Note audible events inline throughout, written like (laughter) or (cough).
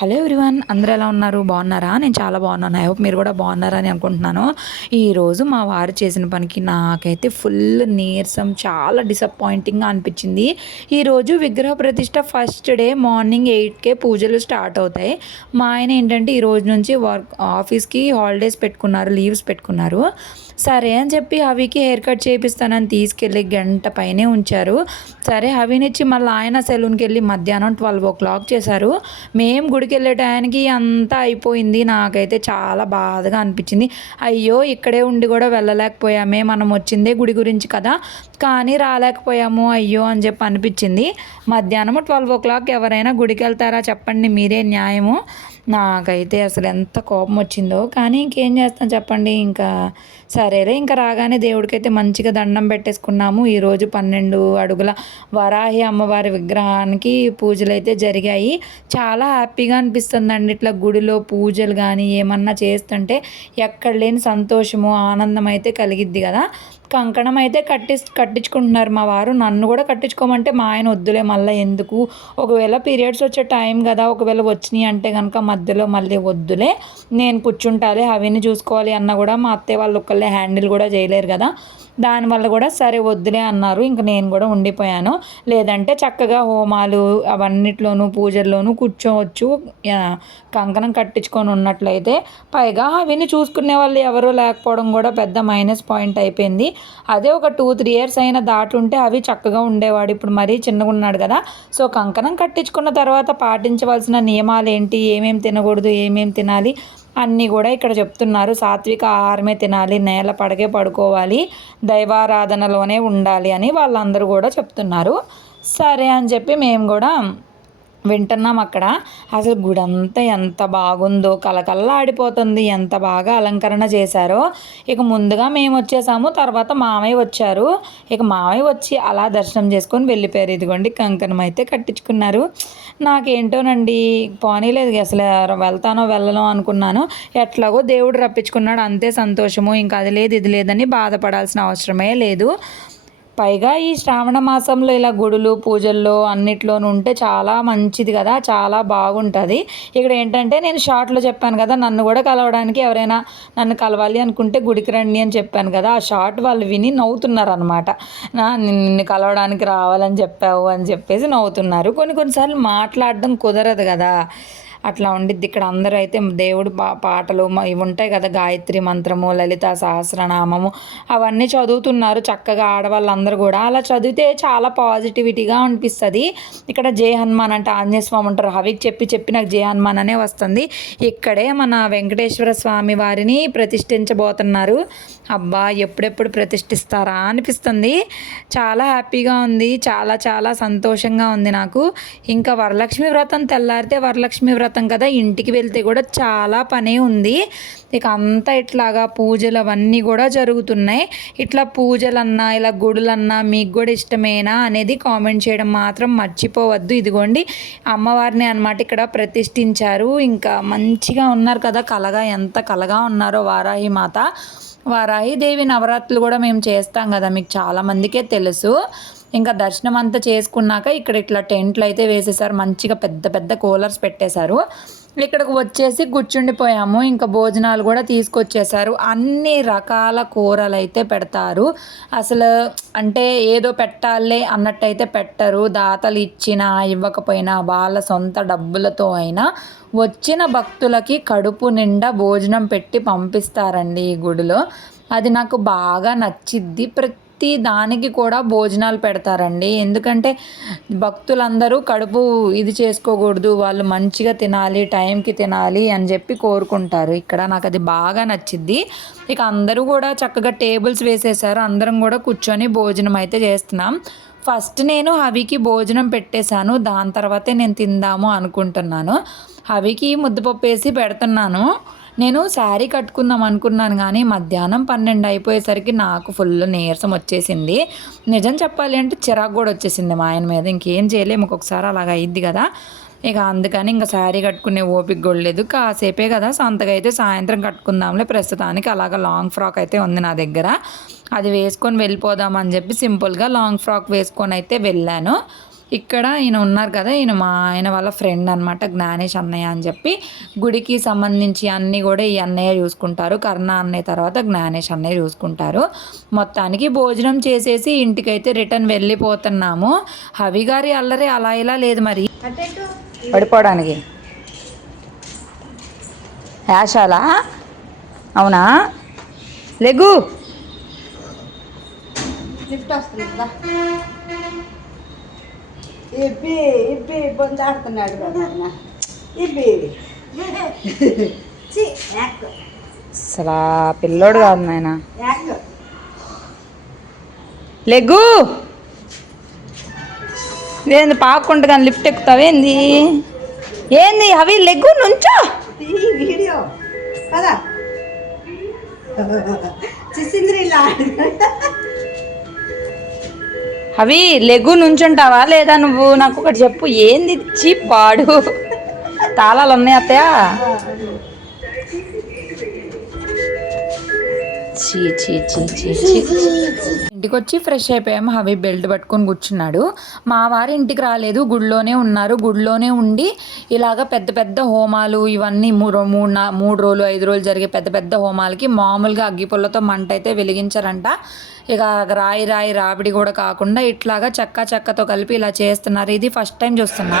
Hello everyone అందరూ ఎలా ఉన్నారు? బాగున్నారా? నేను చాలా బాగున్నాను. ఐ హోప్ మీరు కూడా బాగున్నారని అనుకుంటున్నాను. ఈరోజు మా వారు చేసిన పనికి నాకైతే ఫుల్ నీరసం చాలా డిసప్పాయింటింగ్గా అనిపించింది. ఈరోజు విగ్రహ ప్రతిష్ట ఫస్ట్ డే మార్నింగ్ ఎయిట్కే పూజలు స్టార్ట్ అవుతాయి. మా ఆయన ఏంటంటే ఈ రోజు నుంచి వర్క్ ఆఫీస్కి హాలిడేస్ పెట్టుకున్నారు లీవ్స్ పెట్టుకున్నారు. సరే అని చెప్పి హవికి హెయిర్ కట్ చేపిస్తానని తీసుకెళ్ళి గంట పైనే ఉంచారు. సరే హవినిచ్చి మళ్ళీ ఆయన సెలూన్కి వెళ్ళి మధ్యాహ్నం ట్వెల్వ్ ఓ క్లాక్ చేశారు. మేము గుడి గుడికి వెళ్ళే టయానికి అంతా అయిపోయింది. నాకైతే చాలా బాధగా అనిపించింది. అయ్యో ఇక్కడే ఉండి కూడా వెళ్ళలేకపోయామే. మనం వచ్చిందే గుడి గురించి కదా. కానీ రాలేకపోయాము. అయ్యో అని చెప్పి అనిపించింది. మధ్యాహ్నం ట్వెల్వ్ ఓ క్లాక్ ఎవరైనా గుడికి వెళ్తారా చెప్పండి. మీరే న్యాయము. నాకైతే అసలు ఎంత కోపం వచ్చిందో. కానీ ఇంకేం చేస్తాం చెప్పండి. ఇంకా సరేలే ఇంకా రాగానే దేవుడికైతే మంచిగా దండం పెట్టేసుకున్నాము. ఈరోజు పన్నెండు అడుగుల వరాహి అమ్మవారి విగ్రహానికి పూజలు అయితే జరిగాయి. చాలా హ్యాపీగా అనిపిస్తుందండి. ఇట్లా గుడిలో పూజలు కానీ ఏమన్నా చేస్తుంటే ఎక్కడ లేని సంతోషము ఆనందం అయితే కలిగిద్ది కదా. కంకణం అయితే కట్టి కట్టించుకుంటున్నారు మా వారు. నన్ను కూడా కట్టించుకోమంటే మా ఆయన వద్దులే మళ్ళీ ఎందుకు? ఒకవేళ పీరియడ్స్ వచ్చే టైం కదా ఒకవేళ వచ్చినాయి అంటే కనుక మధ్యలో మళ్ళీ వద్దులే. నేను కూర్చుంటాలి అవన్నీ చూసుకోవాలి అన్న కూడా మా అత్తయ్య వాళ్ళు ఒక్కళ్ళే హ్యాండిల్ కూడా చేయలేరు కదా. దానివల్ల కూడా సరే వద్దులే అన్నారు ఇంక నేను కూడా ఉండిపోయాను. లేదంటే చక్కగా హోమాలు అవన్నిట్లోనూ పూజల్లోనూ కూర్చోవచ్చు కంకణం కట్టించుకొని ఉన్నట్లయితే. పైగా అవిని చూసుకునే వాళ్ళు ఎవరూ లేకపోవడం కూడా పెద్ద మైనస్ పాయింట్ అయిపోయింది. అదే ఒక టూ త్రీ ఇయర్స్ అయినా దాటుంటే అవి చక్కగా ఉండేవాడు. ఇప్పుడు మరీ చిన్నగా ఉన్నాడు కదా. సో కంకణం కట్టించుకున్న తర్వాత పాటించవలసిన నియమాలు ఏంటి ఏమేమి తినకూడదు? ఏమేమి తినాలి? అన్నీ కూడా ఇక్కడ చెప్తున్నారు. సాత్విక ఆహారమే తినాలి నేల పడగే పడుకోవాలి దైవారాధనలోనే ఉండాలి అని వాళ్ళందరూ కూడా చెప్తున్నారు. సరే అని చెప్పి మేము కూడా వింటున్నాం అక్కడ. అసలు గుడి అంతా ఎంత బాగుందో కలకల్లా ఆడిపోతుంది ఎంత బాగా అలంకరణ చేశారో. ఇక ముందుగా మేము వచ్చేసాము తర్వాత మామయ్య వచ్చారు. ఇక మామయ్య వచ్చి అలా దర్శనం చేసుకొని వెళ్ళిపోయారు. ఇదిగోండి కంకణం అయితే కట్టించుకున్నారు. నాకేంటోనండి పోనీలేదు అసలు వెళ్తానో వెళ్ళను అనుకున్నాను. ఎట్లాగో దేవుడు రప్పించుకున్నాడు అంతే సంతోషము. ఇంకా అది లేదు ఇది లేదని బాధపడాల్సిన అవసరమే లేదు. పైగా ఈ శ్రావణ మాసంలో ఇలా గుడులు పూజల్లో అన్నిట్లోనూ ఉంటే చాలా మంచిది కదా చాలా బాగుంటుంది. ఇక్కడ ఏంటంటే నేను షార్ట్లో చెప్పాను కదా నన్ను కూడా కలవడానికి ఎవరైనా నన్ను కలవాలి అనుకుంటే గుడికి రండి అని చెప్పాను కదా ఆ షార్ట్ వాళ్ళు విని నవ్వుతున్నారు అనమాట నిన్ను కలవడానికి రావాలని చెప్పావు అని చెప్పేసి నవ్వుతున్నారు. కొన్ని కొన్నిసార్లు మాట్లాడడం కుదరదు కదా. అట్లా ఉండిద్ది. ఇక్కడ అందరూ అయితే దేవుడు పా పాటలు ఇవి ఉంటాయి కదా గాయత్రి మంత్రము లలిత సహస్రనామము అవన్నీ చదువుతున్నారు. చక్కగా ఆడవాళ్ళందరూ కూడా అలా చదివితే చాలా పాజిటివిటీగా అనిపిస్తుంది. ఇక్కడ జయ హనుమాన్ అంటే ఆంజనేయ స్వామి ఉంటారు. హవికి చెప్పి చెప్పి నాకు జయ హనుమాన్ అనే వస్తుంది. ఇక్కడే మన వెంకటేశ్వర స్వామి వారిని ప్రతిష్ఠించబోతున్నారు. అబ్బా ఎప్పుడెప్పుడు ప్రతిష్ఠిస్తారా అనిపిస్తుంది. చాలా హ్యాపీగా ఉంది. చాలా చాలా సంతోషంగా ఉంది నాకు. ఇంకా వరలక్ష్మి వ్రతం తెల్లారితే వరలక్ష్మి వ్రతం కదా ఇంటికి వెళ్తే కూడా చాలా పనే ఉంది. ఇక అంతా ఇట్లాగా పూజలు అవన్నీ కూడా జరుగుతున్నాయి. ఇట్లా పూజలన్నా ఇలా గుడులన్నా మీకు కూడా ఇష్టమేనా అనేది కామెంట్ చేయడం మాత్రం మర్చిపోవద్దు. ఇదిగోండి అమ్మవారిని అనమాట ఇక్కడ ప్రతిష్ఠించారు. ఇంకా మంచిగా ఉన్నారు కదా కలగా ఎంత కలగా ఉన్నారో వారాహి మాత. వారాహి దేవి నవరాత్రులు కూడా మేము చేస్తాం కదా మీకు చాలామందికే తెలుసు. ఇంకా దర్శనం అంతా చేసుకున్నాక ఇక్కడ ఇట్లా టెంట్లు అయితే వేసేసారు. మంచిగా పెద్ద పెద్ద కూలర్స్ పెట్టేశారు. ఇక్కడికి వచ్చేసి కూర్చుండిపోయాము. ఇంకా భోజనాలు కూడా తీసుకొచ్చేసారు అన్ని రకాల కూరలు అయితే పెడతారు. అసలు అంటే ఏదో పెట్టాలే అన్నట్టయితే పెట్టరు. దాతలు ఇచ్చినా ఇవ్వకపోయినా వాళ్ళ సొంత డబ్బులతో అయినా వచ్చిన భక్తులకి కడుపు నిండా భోజనం పెట్టి పంపిస్తారండి ఈ గుడిలో. అది నాకు బాగా నచ్చిద్ది. ప్రతి ప్రతి దానికి కూడా భోజనాలు పెడతారండి. ఎందుకంటే భక్తులందరూ కడుపు ఇది చేసుకోకూడదు వాళ్ళు మంచిగా తినాలి టైంకి తినాలి అని చెప్పి కోరుకుంటారు. ఇక్కడ నాకు అది బాగా నచ్చింది ఇక అందరూ కూడా చక్కగా టేబుల్స్ వేసేసారు. అందరం కూడా కూర్చొని భోజనం అయితే చేస్తున్నాం. ఫస్ట్ నేను హవికి భోజనం పెట్టేశాను. దాని తర్వాతే నేను తిందాము అనుకుంటున్నాను. హవికి ముద్దపప్పు వేసి పెడుతున్నాను. నేను శారీ కట్టుకుందాం అనుకున్నాను కానీ మధ్యాహ్నం పన్నెండు అయిపోయేసరికి నాకు ఫుల్ నీరసం వచ్చేసింది. నిజం చెప్పాలి అంటే చిరాకు కూడా వచ్చేసింది మా ఆయన మీద. ఇంకేం చేయలేము ఒక్కొక్కసారి అలాగ అయ్యిద్ది కదా. ఇక అందుకని ఇంకా శారీ కట్టుకునే ఓపిక కూడా లేదు. కాసేపే కదా సంతగా అయితే సాయంత్రం కట్టుకుందాంలే. ప్రస్తుతానికి అలాగ లాంగ్ ఫ్రాక్ అయితే ఉంది నా దగ్గర. అది వేసుకొని వెళ్ళిపోదామని చెప్పి సింపుల్గా లాంగ్ ఫ్రాక్ వేసుకొని అయితే వెళ్ళాను. ఇక్కడ ఈయన ఉన్నారు కదా ఈయన మా ఆయన వాళ్ళ ఫ్రెండ్ అనమాట జ్ఞానేష్ అన్నయ్య అని చెప్పి. గుడికి సంబంధించి అన్నీ కూడా ఈ అన్నయ్య చూసుకుంటారు కర్ణ అన్నయ్య తర్వాత జ్ఞానేష్ అన్నయ్య చూసుకుంటారు. మొత్తానికి భోజనం చేసేసి ఇంటికైతే రిటర్న్ వెళ్ళిపోతున్నాము. హవి గారి అల్లరి అలా ఇలా లేదు మరి. పడిపోవడానికి. యాషాలా? అవునా? లెగు. లిఫ్ట్ వస్తుంది కదా ఇబ్బి ఇబ్బి బొంది ఆడుతున్నాడు కదా ఇబ్బి అసలు పిల్లోడు కాదు నాయన లెగ్గు. ఏంది పాకుంట కానీ లిఫ్ట్ ఎక్కుతావేంది ఏంది? అవి లెగ్గు నుంచో? వీడియో. కదా చిసింద్రి ఇలా అవి లెగ్గు నుంచుంటావా? లేదా నువ్వు నాకు ఒకటి చెప్పు. ఏంది చీ పాడు? తాళాలు ఉన్నాయి అత్తయ్య. చీ ఇంటికి వచ్చి ఫ్రెష్ అయిపోయాము హవి బెల్ట్ పట్టుకొని కూర్చున్నాడు. మా వారు ఇంటికి రాలేదు. గుడిలోనే ఉన్నారు. గుడిలోనే ఉండి ఇలాగ పెద్ద పెద్ద హోమాలు ఇవన్నీ మూడు మూడు మూడు రోజులు ఐదు రోజులు జరిగే పెద్ద పెద్ద హోమాలకి మామూలుగా అగ్గిపుల్లతో మంట అయితే వెలిగించారంట. ఇక రాయి రాయి రాబడి కూడా కాకుండా ఇట్లాగా చెక్క చెక్కతో కలిపి ఇలా చేస్తున్నారు. ఇది ఫస్ట్ టైం చూస్తున్నా.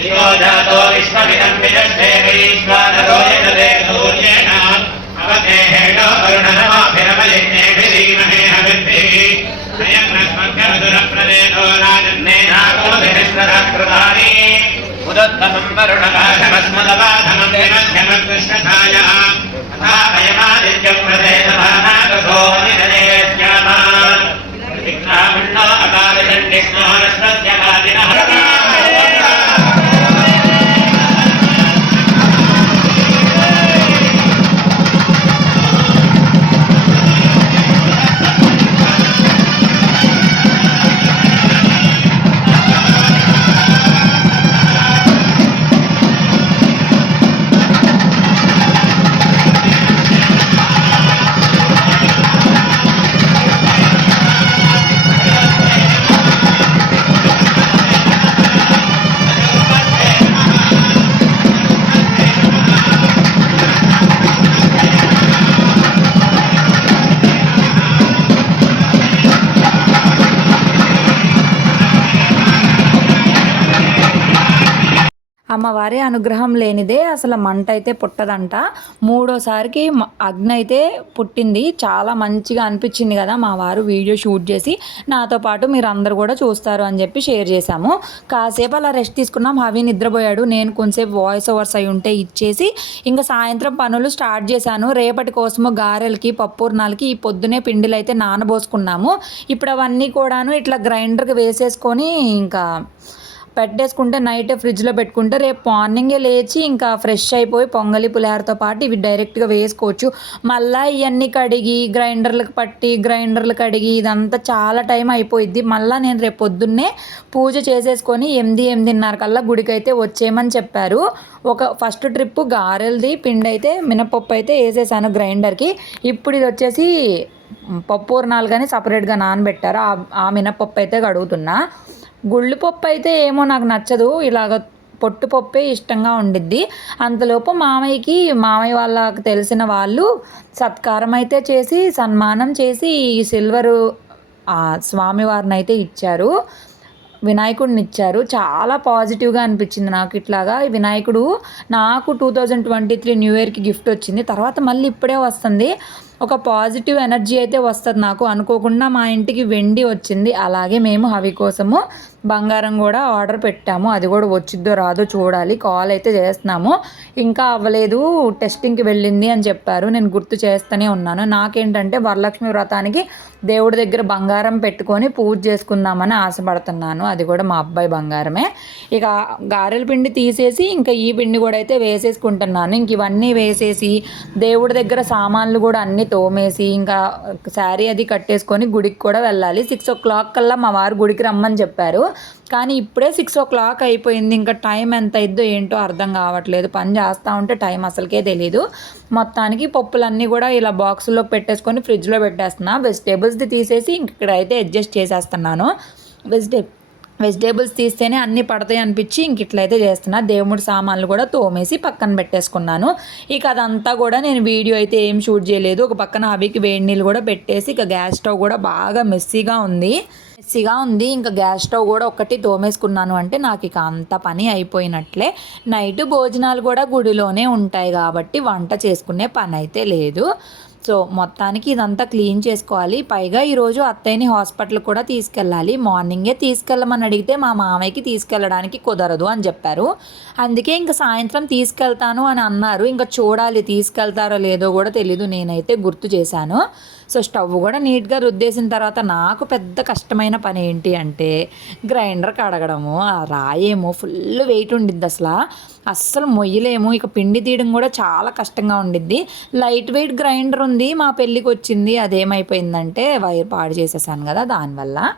दिवो जातो विश्वमिदम्बिदश्रेवैश्वानरो यजते सूर्येणाम् अवधेहेणो अरुणनमाभिरमलिन्नेभिरीमहे हविद्भिः अयम् न स्मभ्यमधुरप्रदेशो राजन्नेनाकोभिरश्वराकृतानि उदत्तमम् वरुणबाधमस्मदबाधमम् विमध्यमकृष्णधायः तथा अयमादित्यम् प्रदेशभानागसो निरदेश्यामान् विघ्नाभिन्नो अकालदण्डिस्मो रस्मस्य అమ్మవారి అనుగ్రహం లేనిదే అసలు మంట అయితే పుట్టదంట. మూడోసారికి అగ్ని అయితే పుట్టింది. చాలా మంచిగా అనిపించింది కదా మా వారు వీడియో షూట్ చేసి నాతో పాటు మీరు అందరు కూడా చూస్తారు అని చెప్పి షేర్ చేశాము. కాసేపు అలా రెస్ట్ తీసుకున్నాం. హవి నిద్రపోయాడు. నేను కొంచెంసేపు వాయిస్ ఓవర్స్ అయి ఉంటే ఇచ్చేసి ఇంకా సాయంత్రం పనులు స్టార్ట్ చేశాను. రేపటి కోసము గారెలకి పప్పూర్ణాలకి ఈ పొద్దునే పిండిలు అయితే నానబోసుకున్నాము. ఇప్పుడు అవన్నీ కూడాను ఇట్లా గ్రైండర్కి వేసేసుకొని ఇంకా పెట్టేసుకుంటే నైట్ ఫ్రిడ్జ్లో పెట్టుకుంటే రేపు మార్నింగే లేచి ఇంకా ఫ్రెష్ అయిపోయి పొంగలి పులిహారతో పాటు ఇవి డైరెక్ట్గా వేసుకోవచ్చు. మళ్ళీ ఇవన్నీ కడిగి గ్రైండర్లకు పట్టి గ్రైండర్లు కడిగి ఇదంతా చాలా టైం అయిపోయిద్ది. మళ్ళీ నేను రేపు పొద్దున్నే పూజ చేసేసుకొని ఎనిమిది ఎనిమిదిన్నర కల్లా గుడికి అయితే వచ్చేయమని చెప్పారు. ఒక ఫస్ట్ ట్రిప్ గారెలది పిండి అయితే మినపప్పు అయితే వేసేసాను గ్రైండర్కి. ఇప్పుడు ఇది వచ్చేసి పప్పు పూర్ణాలు కానీ సపరేట్గా నానబెట్టారు. ఆ ఆ మినపప్పు అయితే కడుగుతున్నా. గుళ్ళు పప్పు అయితే ఏమో నాకు నచ్చదు. ఇలాగ పొట్టు పప్పే ఇష్టంగా ఉండిద్ది. అంతలోపు మామయ్యకి మామయ్య వాళ్ళకి తెలిసిన వాళ్ళు సత్కారం అయితే చేసి సన్మానం చేసి ఈ సిల్వరు స్వామివారిని అయితే ఇచ్చారు. వినాయకుడిని ఇచ్చారు. చాలా పాజిటివ్గా అనిపించింది నాకు ఇట్లాగా. వినాయకుడు నాకు two thousand twenty three new ఇయర్కి గిఫ్ట్ వచ్చింది. తర్వాత మళ్ళీ ఇప్పుడే వస్తుంది. ఒక పాజిటివ్ ఎనర్జీ అయితే వస్తుంది నాకు. అనుకోకుండా మా ఇంటికి వెండి వచ్చింది. అలాగే మేము హవి కోసము బంగారం కూడా ఆర్డర్ పెట్టాము. అది కూడా వచ్చిద్దో రాదో చూడాలి. కాల్ అయితే చేస్తున్నాము. ఇంకా అవ్వలేదు. టెస్టింగ్కి వెళ్ళింది అని చెప్పారు. నేను గుర్తు చేస్తూనే ఉన్నాను. నాకేంటంటే వరలక్ష్మి వ్రతానికి దేవుడి దగ్గర బంగారం పెట్టుకొని పూజ చేసుకుందామని ఆశపడుతున్నాను. అది కూడా మా అబ్బాయి బంగారమే. ఇక గారెల పిండి తీసేసి ఇంకా ఈ పిండి కూడా అయితే వేసేసుకుంటున్నాను. ఇంక ఇవన్నీ వేసేసి దేవుడి దగ్గర సామాన్లు కూడా అన్నీ తోమేసి ఇంకా శారీ అది కట్టేసుకొని గుడికి కూడా వెళ్ళాలి. సిక్స్ ఓ క్లాక్ కల్లా మా వారు గుడికి రమ్మని చెప్పారు. కానీ ఇప్పుడే సిక్స్ ఓ క్లాక్ అయిపోయింది. ఇంకా టైం ఎంత అయిద్దో ఏంటో అర్థం కావట్లేదు. పని చేస్తూ ఉంటే టైం అసలుకే తెలీదు. మొత్తానికి పప్పులన్నీ కూడా ఇలా బాక్సుల్లో పెట్టేసుకొని ఫ్రిడ్జ్లో పెట్టేస్తున్నా. వెజిటేబుల్స్ది తీసేసి ఇంక అడ్జస్ట్ చేసేస్తున్నాను. వెజిటే వెజిటేబుల్స్ తీస్తేనే అన్నీ పడతాయి అనిపించి ఇంక ఇట్లయితే చేస్తున్నా. దేవుడి సామాన్లు కూడా తోమేసి పక్కన పెట్టేసుకున్నాను. ఇక అదంతా కూడా నేను వీడియో అయితే ఏం షూట్ చేయలేదు. ఒక పక్కన అవికి వేడి నీళ్ళు కూడా పెట్టేసి ఇక గ్యాస్ స్టవ్ కూడా బాగా మెస్సీగా ఉంది. మిక్సీగా ఉంది. ఇంకా గ్యాస్ స్టవ్ కూడా ఒకటి తోమేసుకున్నాను. అంటే నాకు ఇక అంత పని అయిపోయినట్లే. నైట్ భోజనాలు కూడా గుడిలోనే ఉంటాయి కాబట్టి వంట చేసుకునే పని అయితే లేదు. సో మొత్తానికి ఇదంతా క్లీన్ చేసుకోవాలి. పైగా ఈరోజు అత్తయ్యని హాస్పిటల్ కూడా తీసుకెళ్ళాలి. మార్నింగే తీసుకెళ్ళమని అడిగితే మా మామయ్యకి తీసుకెళ్ళడానికి కుదరదు అని చెప్పారు. అందుకే ఇంకా సాయంత్రం తీసుకెళ్తాను అని అన్నారు. ఇంకా చూడాలి తీసుకెళ్తారో లేదో కూడా తెలీదు. నేనైతే గుర్తు చేశాను. సో స్టవ్ కూడా నీట్గా రుద్దేసిన తర్వాత నాకు పెద్ద కష్టమైన పని ఏంటి అంటే గ్రైండర్ కడగడము ఆ రాయేమో ఫుల్ వెయిట్ ఉండిద్ది అసలు. అస్సలు మొయ్యలేము. ఇక పిండి తీయడం కూడా చాలా కష్టంగా ఉండిద్ది. లైట్ వెయిట్ గ్రైండర్ ఉంది మా పెళ్ళికి వచ్చింది అదేమైపోయిందంటే వైర్ పాడు చేసేసాను కదా దానివల్ల.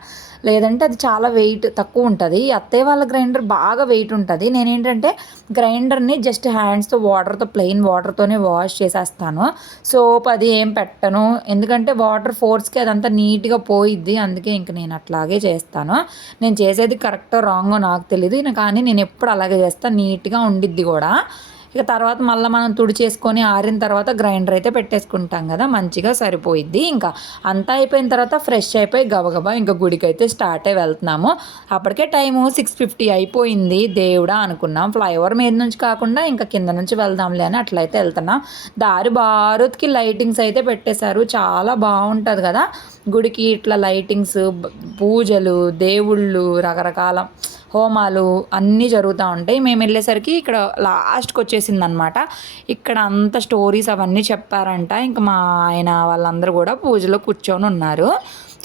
లేదంటే అది చాలా వెయిట్ తక్కువ ఉంటుంది. అత్తయ్య వాళ్ళ గ్రైండర్ బాగా వెయిట్ ఉంటుంది. నేనేంటంటే గ్రైండర్ని జస్ట్ హ్యాండ్స్తో వాటర్తో ప్లెయిన్ వాటర్తోనే వాష్ చేసేస్తాను. సోప్ అది ఏం పెట్టను. ఎందుకంటే వాటర్ ఫోర్స్కి అదంతా నీట్గా పోయిద్ది. అందుకే ఇంక నేను అట్లాగే చేస్తాను. నేను చేసేది కరెక్టో రాంగో నాకు తెలియదు కానీ నేను ఎప్పుడు అలాగే చేస్తాను నీట్గా ఉండిద్ది కూడా. ఇక తర్వాత మళ్ళీ మనం తుడిచేసుకొని ఆరిన తర్వాత గ్రైండర్ అయితే పెట్టేసుకుంటాం కదా మంచిగా సరిపోయిద్ది. ఇంకా అంతా అయిపోయిన తర్వాత ఫ్రెష్ అయిపోయి గబగబా ఇంకా గుడికి అయితే స్టార్ట్ అయి వెళ్తున్నాము. అప్పటికే టైము సిక్స్ ఫిఫ్టీ అయిపోయింది. దేవుడా అనుకున్నాం. ఫ్లైఓవర్ మీద నుంచి కాకుండా ఇంకా కింద నుంచి వెళ్దాంలే అని అట్లయితే వెళ్తున్నాం. దారి భారత్కి లైటింగ్స్ అయితే పెట్టేశారు. చాలా బాగుంటుంది కదా గుడికి ఇట్లా లైటింగ్స్ పూజలు దేవుళ్ళు రకరకాల హోమాలు అన్నీ జరుగుతూ ఉంటాయి. మేము వెళ్ళేసరికి ఇక్కడ లాస్ట్కి వచ్చేసింది అనమాట ఇక్కడ అంత స్టోరీస్ అవన్నీ చెప్పారంట. ఇంకా మా ఆయన వాళ్ళందరూ కూడా పూజలో కూర్చొని ఉన్నారు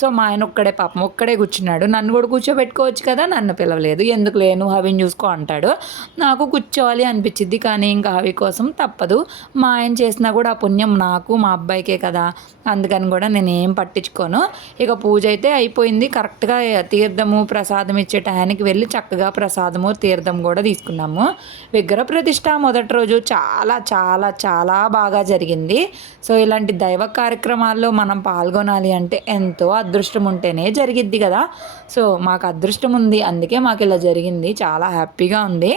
సో మా ఆయన ఒక్కడే పాపం ఒక్కడే కూర్చున్నాడు. నన్ను కూడా కూర్చోబెట్టుకోవచ్చు కదా నన్ను పిలవలేదు. ఎందుకు లేను హవిని చూసుకో అంటాడు. నాకు కూర్చోవాలి అనిపించింది కానీ ఇంకా హవి కోసం తప్పదు. మా ఆయన చేసినా కూడా ఆ పుణ్యం నాకు మా అబ్బాయికే కదా. అందుకని కూడా నేను ఏం పట్టించుకోను. ఇక పూజ అయితే అయిపోయింది. కరెక్ట్గా తీర్థము ప్రసాదం ఇచ్చే టయానికి వెళ్ళి చక్కగా ప్రసాదము తీర్థం కూడా తీసుకున్నాము. విగ్రహ ప్రతిష్ట మొదటి రోజు చాలా చాలా చాలా బాగా జరిగింది. సో ఇలాంటి దైవ కార్యక్రమాల్లో మనం పాల్గొనాలి అంటే ఎంతో అదృష్టం ఉంటేనే జరిగిద్ది కదా. సో మాకు అదృష్టం ఉంది అందుకే మాకు ఇలా జరిగింది. చాలా హ్యాపీగా ఉంది.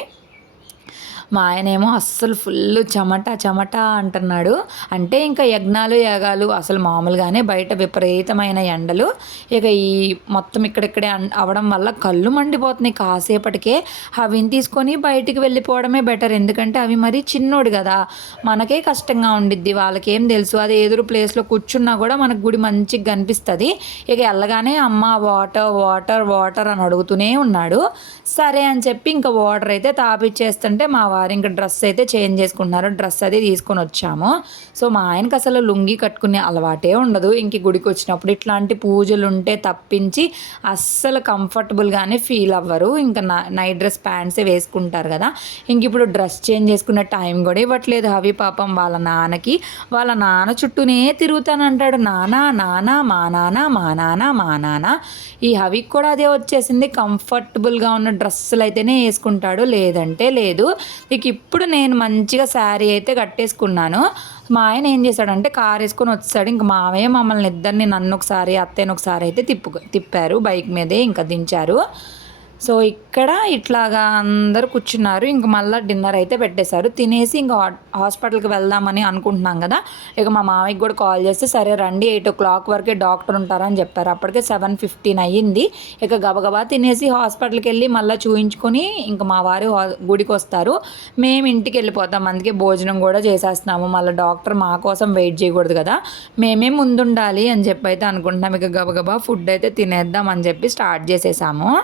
మా ఆయనేమో అస్సలు ఫుల్ చెమట చెమట అంటున్నాడు. అంటే ఇంకా యజ్ఞాలు యాగాలు అసలు మామూలుగానే బయట విపరీతమైన ఎండలు. ఇక ఈ మొత్తం ఇక్కడిక్కడే అన్- అవడం వల్ల కళ్ళు మండిపోతున్నాయి. కాసేపటికే అవిని తీసుకొని బయటికి వెళ్ళిపోవడమే బెటర్. ఎందుకంటే అవి మరీ చిన్నోడు కదా. మనకే కష్టంగా ఉండిద్ది. వాళ్ళకేం తెలుసు. అది ఎదురు ప్లేస్లో కూర్చున్నా కూడా మనకు గుడి మంచిగా కనిపిస్తుంది. ఇక వెళ్ళగానే అమ్మ వాటర్ వాటర్ వాటర్ అని అడుగుతూనే ఉన్నాడు. సరే అని చెప్పి ఇంకా వాటర్ అయితే తాపిచ్చేస్తుంటే మా వారు ఇంకా డ్రెస్ అయితే చేంజ్ చేసుకుంటున్నారు. డ్రెస్ అది తీసుకొని వచ్చాము. సో మా ఆయనకి అసలు లుంగి కట్టుకునే అలవాటే ఉండదు. ఇంక గుడికి వచ్చినప్పుడు ఇట్లాంటి పూజలు ఉంటే తప్పించి అస్సలు కంఫర్టబుల్గానే ఫీల్ అవ్వరు. ఇంకా నైట్ డ్రెస్ ప్యాంట్సే వేసుకుంటారు కదా. ఇంక ఇప్పుడు డ్రెస్ చేంజ్ చేసుకునే టైం కూడా ఇవ్వట్లేదు. హవి పాపం వాళ్ళ నాన్నకి. వాళ్ళ నాన్న చుట్టూనే తిరుగుతానంటాడు నానా నానా మా నాన్న మా నాన్న మా నాన్న ఈ హవికి కూడా అదే వచ్చేసింది. కంఫర్టబుల్గా ఉన్న డ్రెస్సులు అయితేనే వేసుకుంటాడు. లేదంటే లేదు. ఇక ఇప్పుడు నేను మంచిగా శారీ అయితే కట్టేసుకున్నాను. మా ఆయన ఏం చేశాడంటే కార్ వేసుకొని వచ్చాడు. ఇంక మావయ్య మమ్మల్ని ఇద్దరిని నన్ను ఒకసారి అత్తయ్యను ఒకసారి అయితే తిప్పు తిప్పారు. బైక్ మీదే ఇంకా దించారు. సో ఇక్కడ ఇట్లాగా అందరు కూర్చున్నారు. ఇంక మళ్ళీ డిన్నర్ అయితే పెట్టేశారు. తినేసి ఇంకా హా- హాస్పిటల్కి వెళ్దామని అనుకుంటున్నాం కదా. ఇక మా మామయ్యకి కూడా కాల్ చేస్తే సరే రండి ఎయిట్ ఓ క్లాక్ వరకే డాక్టర్ ఉంటారని చెప్పారు. అప్పటికే సెవెన్ ఫిఫ్టీన్ అయ్యింది. ఇక గబగబా తినేసి హాస్పిటల్కి వెళ్ళి మళ్ళీ చూయించుకొని ఇంకా మా వారు గుడికి వస్తారు. మేము ఇంటికి వెళ్ళిపోతాం. అందుకే భోజనం కూడా చేసేస్తున్నాము. మళ్ళీ డాక్టర్ మా కోసం వెయిట్ చేయకూడదు కదా. మేమే ముందుండాలి అని చెప్పి అయితే అనుకుంటున్నాం. ఇక గబగబా ఫుడ్ అయితే తినేద్దాం అని చెప్పి స్టార్ట్ చేసేసాము.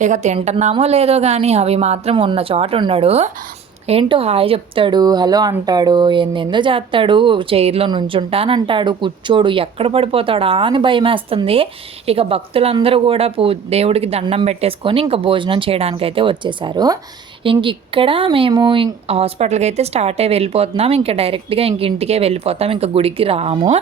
ఇక తింటున్నామో లేదో కానీ అవి మాత్రం ఉన్న చోట ఉన్నాడు ఏంటో హాయ్ చెప్తాడు హలో అంటాడు ఎందెందో చేస్తాడు చైర్లో నుంచుంటానంటాడు కూర్చోడు ఎక్కడ పడిపోతాడా? అని భయం వేస్తుంది ఇక భక్తులందరూ కూడా పూ దేవుడికి దండం పెట్టేసుకొని ఇంకా భోజనం చేయడానికి అయితే వచ్చేసారు ఇంక ఇక్కడ మేము హాస్పిటల్కి అయితే స్టార్ట్ అయ్యి వెళ్ళిపోతున్నాం. ఇంకా డైరెక్ట్గా ఇంక ఇంటికే వెళ్ళిపోతాం. ఇంకా గుడికి రాము.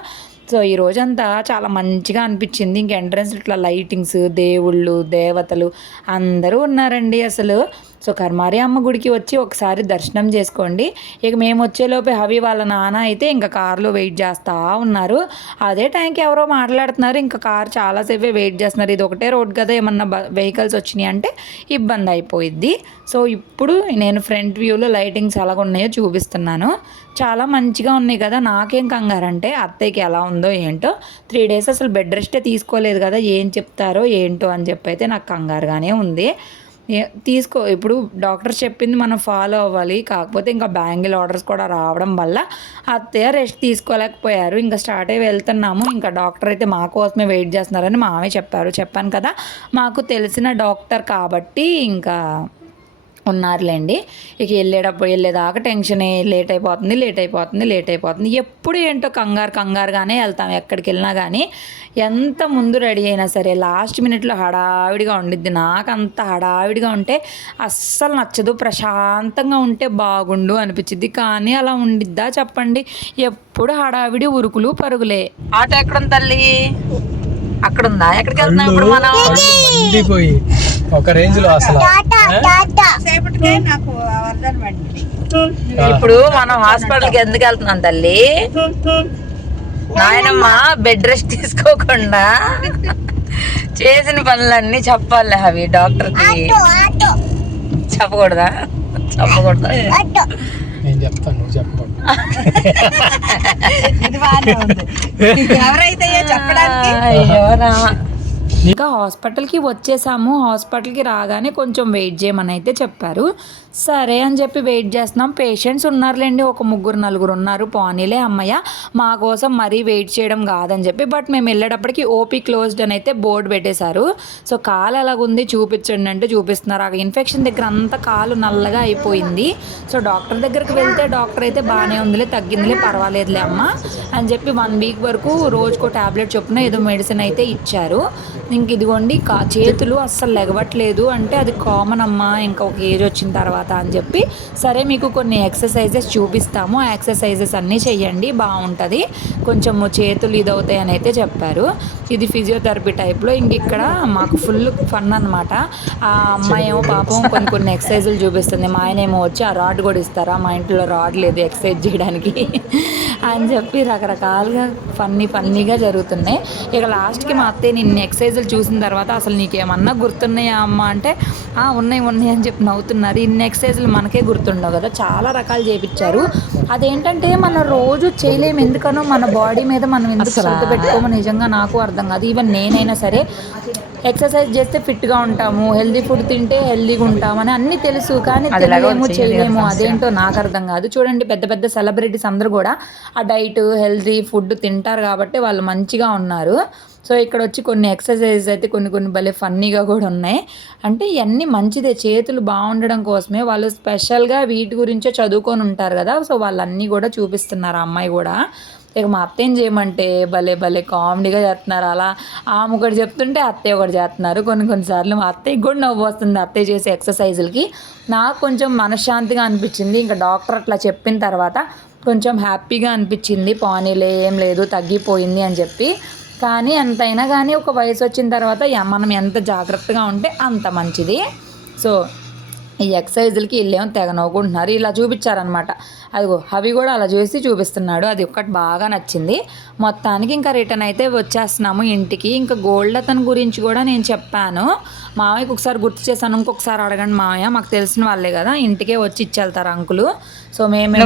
సో ఈ రోజంతా చాలా మంచిగా అనిపించింది. ఇంక ఎంట్రన్స్ ఇట్లా లైటింగ్స్ దేవుళ్ళు దేవతలు అందరూ ఉన్నారండి అసలు. సో కర్మారి అమ్మ గుడికి వచ్చి ఒకసారి దర్శనం చేసుకోండి. ఇక మేము వచ్చేలోపే హవి వాళ్ళ నాన్న అయితే ఇంకా కారులో వెయిట్ చేస్తూ ఉన్నారు. అదే టైంకి ఎవరో మాట్లాడుతున్నారు. ఇంకా కార్ చాలాసేపే వెయిట్ చేస్తున్నారు. ఇది ఒకటే రోడ్ కదా ఏమన్నా వెహికల్స్ వచ్చినాయి అంటే ఇబ్బంది అయిపోయిద్ది. సో ఇప్పుడు నేను ఫ్రంట్ వ్యూలో లైటింగ్స్ ఎలాగ ఉన్నాయో చూపిస్తున్నాను. చాలా మంచిగా ఉన్నాయి కదా నాకేం కంగారు అంటే అత్తయ్యకి ఎలా ఉందో ఏంటో. త్రీ డేస్ అసలు బెడ్ రెస్టే తీసుకోలేదు కదా ఏం చెప్తారో ఏంటో అని చెప్పి అయితే నాకు కంగారుగానే ఉంది. తీసుకో. ఇప్పుడు డాక్టర్ చెప్పింది మనం ఫాలో అవ్వాలి. కాకపోతే ఇంకా బ్యాంగిల్ ఆర్డర్స్ కూడా రావడం వల్ల అత్తయ్య రెస్ట్ తీసుకోలేకపోయారు. ఇంకా స్టార్ట్ అయ్యి వెళ్తున్నాము. ఇంకా డాక్టర్ అయితే మా కోసమే వెయిట్ చేస్తున్నారని మామే చెప్పారు. చెప్పాను కదా మాకు తెలిసిన డాక్టర్ కాబట్టి ఇంకా ఉన్నారులేండి. ఇక వెళ్ళేటప్పుడు వెళ్ళేదాకా టెన్షనే లేట్ అయిపోతుంది లేట్ అయిపోతుంది లేట్ అయిపోతుంది. ఎప్పుడు ఏంటో కంగారు కంగారుగానే వెళ్తాం ఎక్కడికి వెళ్ళినా కానీ ఎంత ముందు రెడీ అయినా సరే లాస్ట్ మినిట్లో హడావిడిగా ఉండిద్ది. నాకు అంత హడావిడిగా ఉంటే అస్సలు నచ్చదు. ప్రశాంతంగా ఉంటే బాగుండు అనిపించింది కానీ అలా ఉండిద్దా చెప్పండి. ఎప్పుడు హడావిడి ఉరుకులు పరుగులే. ఆటో ఎక్కడుంది తల్లి? అక్కడ ఉందా ఎక్కడికి వెళ్తున్నాం ఇప్పుడు మనం? మండిపోయి ఒక రేంజ్లో అసలు ఇప్పుడు మనం హాస్పిటల్కి ఎందుకు వెళ్తున్నాం తల్లి? నాయనమ్మ బెడ్ రెస్ట్ తీసుకోకుండా చేసిన పనులన్నీ చెప్పాలి అవి డాక్టర్కి. చెప్పకూడదా? చెప్పకూడదా? నేను చెప్తాను నువ్వు చెప్పకూడదు ఎవరైతే చెప్పడానికి ఇంకా హాస్పిటల్కి వచ్చేసాము. హాస్పిటల్కి రాగానే కొంచెం వెయిట్ చేయమని అయితే చెప్పారు. సరే అని చెప్పి వెయిట్ చేస్తున్నాం. పేషెంట్స్ ఉన్నారులేండి. ఒక ముగ్గురు నలుగురు ఉన్నారు. పోనీలే అమ్మయ్య. మా కోసం మరీ వెయిట్ చేయడం కాదని చెప్పి బట్ మేము వెళ్ళేటప్పటికి ఓపీ క్లోజ్డ్ అని అయితే బోర్డు పెట్టేశారు. సో కాలు ఎలాగుంది చూపించండి అంటే చూపిస్తున్నారు. ఆ ఇన్ఫెక్షన్ దగ్గర అంతా కాలు నల్లగా అయిపోయింది. సో డాక్టర్ దగ్గరికి వెళ్తే డాక్టర్ అయితే బాగానే ఉందిలే తగ్గిందిలే పర్వాలేదులే అమ్మ అని చెప్పి వన్ వీక్ వరకు రోజుకో టాబ్లెట్ చొప్పున ఏదో మెడిసిన్ అయితే ఇచ్చారు. ఇంక ఇదిగోండి కా చేతులు అస్సలు లెగవట్లేదు అంటే అది కామన్ అమ్మా ఇంకా ఒక ఏజ్ వచ్చిన తర్వాత అని చెప్పి సరే మీకు కొన్ని ఎక్సర్సైజెస్ చూపిస్తాము. ఆ ఎక్సర్సైజెస్ అన్నీ చేయండి బాగుంటుంది. కొంచెం చేతులు ఇదవుతాయి అని అయితే చెప్పారు. ఇది ఫిజియోథెరపీ టైప్లో ఇంక ఇక్కడ మాకు ఫుల్ ఫన్ అనమాట ఆ అమ్మాయి ఏమో పాపం కొన్ని కొన్ని ఎక్సర్సైజులు చూపిస్తుంది. మా ఆయన ఏమో వచ్చి ఆ రాడ్ కూడా ఇస్తారా? మా ఇంట్లో రాడ్ లేదు ఎక్సర్సైజ్ చేయడానికి (laughs) అని చెప్పి రకరకాలుగా ఫన్నీ ఫన్నీగా జరుగుతున్నాయి. ఇక లాస్ట్కి మా అత్తయ్య నిన్న ఎక్సర్సైజులు చూసిన తర్వాత అసలు నీకేమన్నా గుర్తున్నాయా అమ్మ అంటే "ఆ, ఉన్నాయి ఉన్నాయి అని చెప్పి నవ్వుతున్నారు. ఇన్ని ఎక్సర్సైజులు మనకే గుర్తుండవు కదా. చాలా రకాలు చేపించారు. అదేంటంటే మనం రోజు చేయలేము. ఎందుకనో మన బాడీ మీద మనం ఎందుకు శ్రద్ధ పెట్టుకోమో నిజంగా నాకు అర్థం కాదు. ఈవెన్ నేనైనా సరే ఎక్సర్సైజ్ చేస్తే ఫిట్గా ఉంటాము హెల్దీ ఫుడ్ తింటే హెల్దీగా ఉంటామని అన్నీ తెలుసు. కానీ తెలియలేము చేయలేము అదేంటో నాకు అర్థం కాదు. చూడండి పెద్ద పెద్ద సెలబ్రిటీస్ అందరూ కూడా ఆ డైట్ హెల్దీ ఫుడ్ తింటారు కాబట్టి వాళ్ళు మంచిగా ఉన్నారు. సో ఇక్కడ వచ్చి కొన్ని ఎక్సర్సైజెస్ అయితే కొన్ని కొన్ని భలే ఫన్నీగా కూడా ఉన్నాయి. అంటే ఇవన్నీ మంచిదే చేతులు బాగుండడం కోసమే. వాళ్ళు స్పెషల్గా వీటి గురించే చదువుకొని ఉంటారు కదా సో వాళ్ళన్నీ కూడా చూపిస్తున్నారు ఆ అమ్మాయి కూడా. ఇక మా అత్త ఏం చేయమంటే భలే భలే కామెడీగా చేస్తున్నారు. అలా ఆమె ఒకటి చెప్తుంటే అత్తయ్య ఒకటి చేస్తున్నారు. కొన్ని కొన్నిసార్లు మా అత్తయ్యకి కూడా నవ్వు వస్తుంది అత్తయ్య చేసే ఎక్సర్సైజులకి. నాకు కొంచెం మనశ్శాంతిగా అనిపించింది. ఇంకా డాక్టర్ అట్లా చెప్పిన తర్వాత కొంచెం హ్యాపీగా అనిపించింది. పానీలే ఏం లేదు తగ్గిపోయింది అని చెప్పి. కానీ ఎంతైనా కానీ ఒక వయసు వచ్చిన తర్వాత మనం ఎంత జాగ్రత్తగా ఉంటే అంత మంచిది. సో ఈ ఎక్సర్సైజులకి వీళ్ళేమో తెగ నవ్వుకుంటున్నారు ఇలా చూపించారనమాట. అదిగో అవి కూడా అలా చేసి చూపిస్తున్నాడు. అది ఒక్కటి బాగా నచ్చింది. మొత్తానికి ఇంకా రిటర్న్ అయితే వచ్చేస్తున్నాము ఇంటికి. ఇంకా గోల్డ్ అతని గురించి కూడా నేను చెప్పాను. మామయ్యకి ఒకసారి గుర్తు చేశాను. ఇంకొకసారి అడగండి మామయ్య. మాకు తెలిసిన వాళ్ళే కదా. ఇంటికే వచ్చి ఇచ్చేళ్తారు అంకులు. సో మేము?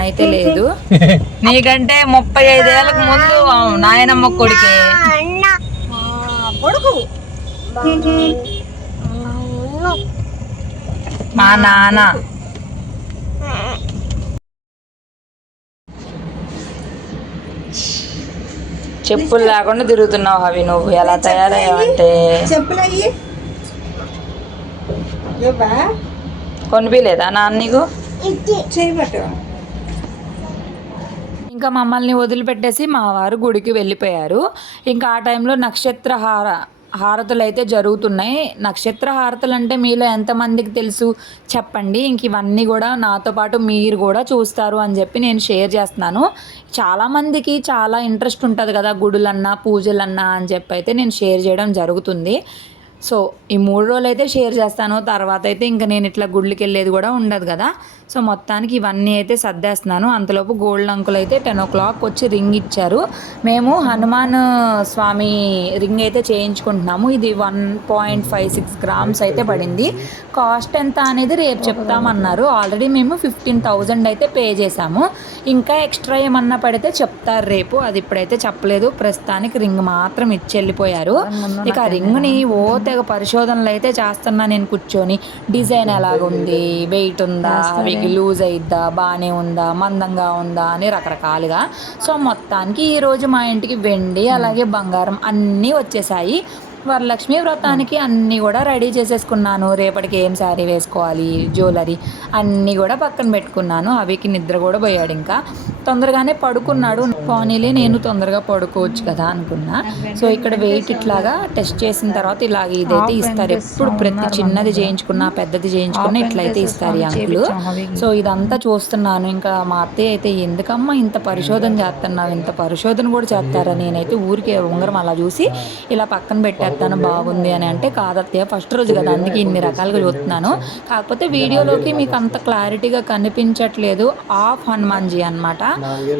అయితే లేదు. (laughs) నీకంటే ముప్పై ఐదేళ్ళకు ముందు నాయనమ్మ కొడుకే. కొడుకు. మా నాన్న. చెప్పులు లేకుండా తిరుగుతున్నావు అవి నువ్వు. ఎలా తయారయ్యావంటే? కొనిపించలేదా నాన్న నీకు? ఇంకా మమ్మల్ని వదిలిపెట్టేసి మా వారు గుడికి వెళ్ళిపోయారు. ఇంకా ఆ టైంలో నక్షత్ర హార హారతులు అయితే జరుగుతున్నాయి. నక్షత్ర హారతులు అంటే మీలో ఎంతమందికి తెలుసు? చెప్పండి. ఇంక ఇవన్నీ కూడా నాతో పాటు మీరు కూడా చూస్తారు అని చెప్పి నేను షేర్ చేస్తున్నాను. చాలామందికి చాలా ఇంట్రెస్ట్ ఉంటుంది కదా గుడులన్నా పూజలన్నా అని చెప్పి అయితే నేను షేర్ చేయడం జరుగుతుంది. సో ఈ మూడు రోజులు అయితే షేర్ చేస్తాను. తర్వాత అయితే ఇంకా నేను ఇట్లా గుళ్ళకి వెళ్ళేది కూడా ఉండదు కదా. సో మొత్తానికి ఇవన్నీ అయితే సర్దేస్తున్నాను. అంతలోపు గోల్డ్ అంకుల్ అయితే టెన్ ఓ క్లాక్ వచ్చి రింగ్ ఇచ్చారు. మేము హనుమాన్ స్వామి రింగ్ అయితే చేయించుకుంటున్నాము. ఇది one point five six grams అయితే పడింది. కాస్ట్ ఎంత అనేది రేపు చెప్తామన్నారు. ఆల్రెడీ మేము ఫిఫ్టీన్ థౌజండ్ అయితే పే చేసాము ఇంకా ఎక్స్ట్రా ఏమన్నా పడితే చెప్తారు రేపు. అది ఇప్పుడైతే చెప్పలేదు. ప్రస్తుతానికి రింగ్ మాత్రం ఇచ్చి వెళ్ళిపోయారు. ఇక ఆ రింగ్ని ఓ తెగ పరిశోధనలు అయితే చేస్తున్నా నేను కూర్చొని. డిజైన్ ఎలాగుంది? వెయిట్ ఉందా? లూజ్ అయిద్దా బాగానే ఉందా మందంగా ఉందా అని రకరకాలుగా. సో మొత్తానికి ఈరోజు మా ఇంటికి వెండి అలాగే బంగారం అన్నీ వచ్చేసాయి. వరలక్ష్మి వ్రతానికి అన్నీ కూడా రెడీ చేసేసుకున్నాను. రేపటికి ఏం శారీ వేసుకోవాలి జ్యువెలరీ అన్నీ కూడా పక్కన పెట్టుకున్నాను. అవికి నిద్ర కూడా పోయాడు ఇంకా. తొందరగానే పడుకున్నాడు. పోనీలే నేను తొందరగా పడుకోవచ్చు కదా అనుకున్నా. సో ఇక్కడ వెయిట్ ఇట్లాగా టెస్ట్ చేసిన తర్వాత ఇలాగ ఇదైతే ఇస్తారు. ఎప్పుడు ప్రతి చిన్నది చేయించుకున్నా పెద్దది చేయించుకున్నా ఇట్లయితే ఇస్తారు ఈ అంకులు సో ఇదంతా చూస్తున్నాను. ఇంకా మా అత్తయ్య అయితే ఎందుకమ్మా ఇంత పరిశోధన చేస్తున్నావు ఇంత పరిశోధన కూడా చేస్తారా నేనైతే ఊరికే ఉంగరం అలా చూసి ఇలా పక్కన పెట్టేస్తాను బాగుంది అని అంటే కాదత్తయ్య ఫస్ట్ రోజు కదా అందుకే ఇన్ని రకాలుగా చూస్తున్నాను. కాకపోతే వీడియోలోకి మీకు అంత క్లారిటీగా కనిపించట్లేదు. ఆఫ్ హనుమాన్జీ అన్నమాట.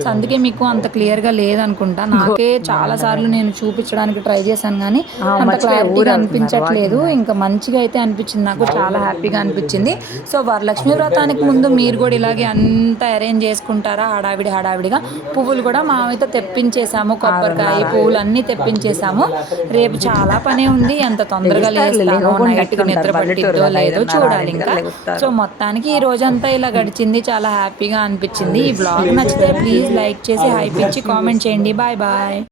సో అందుకే మీకు అంత క్లియర్గా లేదనుకుంటా. నాకే చాలా సార్లు నేను చూపించడానికి ట్రై చేశాను కానీ అంత క్లారిటీగా అనిపించట్లేదు. ఇంకా మంచిగా అయితే అనిపించింది. నాకు చాలా హ్యాపీగా అనిపించింది. సో వరలక్ష్మి వ్రతానికి ముందు మీరు కూడా ఇలాగే అంతా అరేంజ్ చేసుకుంటారా? హడావిడి హడావిడిగా పువ్వులు కూడా మామైతే తెప్పించేసాము కొబ్బరికాయ పువ్వులు అన్నీ తెప్పించేసాము రేపు చాలా పనే ఉంది. ఎంత తొందరగా లేస్తానో నైట్కి నిద్ర పట్టిద్దో లేదో చూడాలి ఇంకా. సో మొత్తానికి ఈ రోజంతా ఇలా గడిచింది. చాలా హ్యాపీగా అనిపించింది. ఈ బ్లాగ్ నచ్చితే ప్లీజ్ లైక్ చేసి హైప్ ఇచ్చి కామెంట్ చేయండి. Bye bye